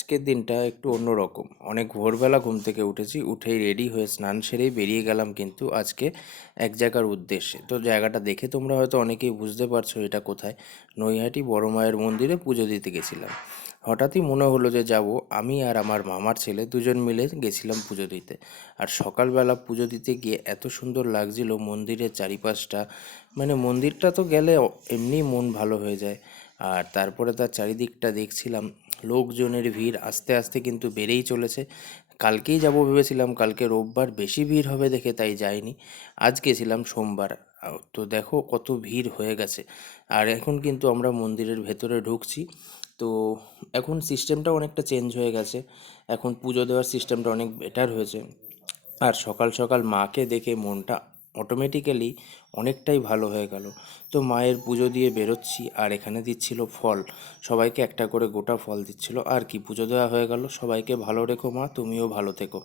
আজকের দিনটা একটু অন্যরকম। অনেক ভোরবেলা ঘুম থেকে উঠেছি, উঠেই রেডি হয়ে স্নান সেরেই বেরিয়ে গেলাম কিন্তু আজকে এক জায়গার উদ্দেশ্যে। তো জায়গাটা দেখে তোমরা হয়তো অনেকেই বুঝতে পারছো এটা কোথায়। নৈহাটি বড় মায়ের মন্দিরে পুজো দিতে গেছিলাম। হঠাৎই মনে হলো যে যাব। আমি আর আমার মামার ছেলে দুজন মিলে গেছিলাম পুজো দিতে। আর সকালবেলা পুজো দিতে গিয়ে এত সুন্দর লাগছিল মন্দিরের চারিপাশটা। মানে মন্দিরটা তো গেলে এমনিই মন ভালো হয়ে যায়। আর তারপরে তার চারিদিকটা দেখছিলাম, লোকজনের ভিড় আস্তে আস্তে কিন্তু বেড়েই চলেছে। কালকেই যাব ভেবেছিলাম, কালকে রোববার বেশি ভিড় হবে দেখে তাই যাইনি। আজ গেছিলাম সোমবার। তো দেখো কত ভিড় হয়ে গেছে। আর এখন কিন্তু আমরা মন্দিরের ভেতরে ঢুকছি। তো এখন সিস্টেমটা অনেকটা চেঞ্জ হয়ে গেছে। এখন পুজো দেওয়ার সিস্টেমটা অনেক বেটার হয়েছে। আর সকাল সকাল মাকে দেখে মনটা অটোমেটিক্যালি অনেকটাই ভালো হয়ে গেল। তো মায়ের পুজো দিয়ে বেরোচ্ছি, আর এখানে দিচ্ছিল ফল। সবাইকে একটা করে গোটা ফল দিচ্ছিল। আর কি, পুজো দেওয়া হয়ে গেল। সবাইকে ভালো রেখো মা, তুমিও ভালো থেকো।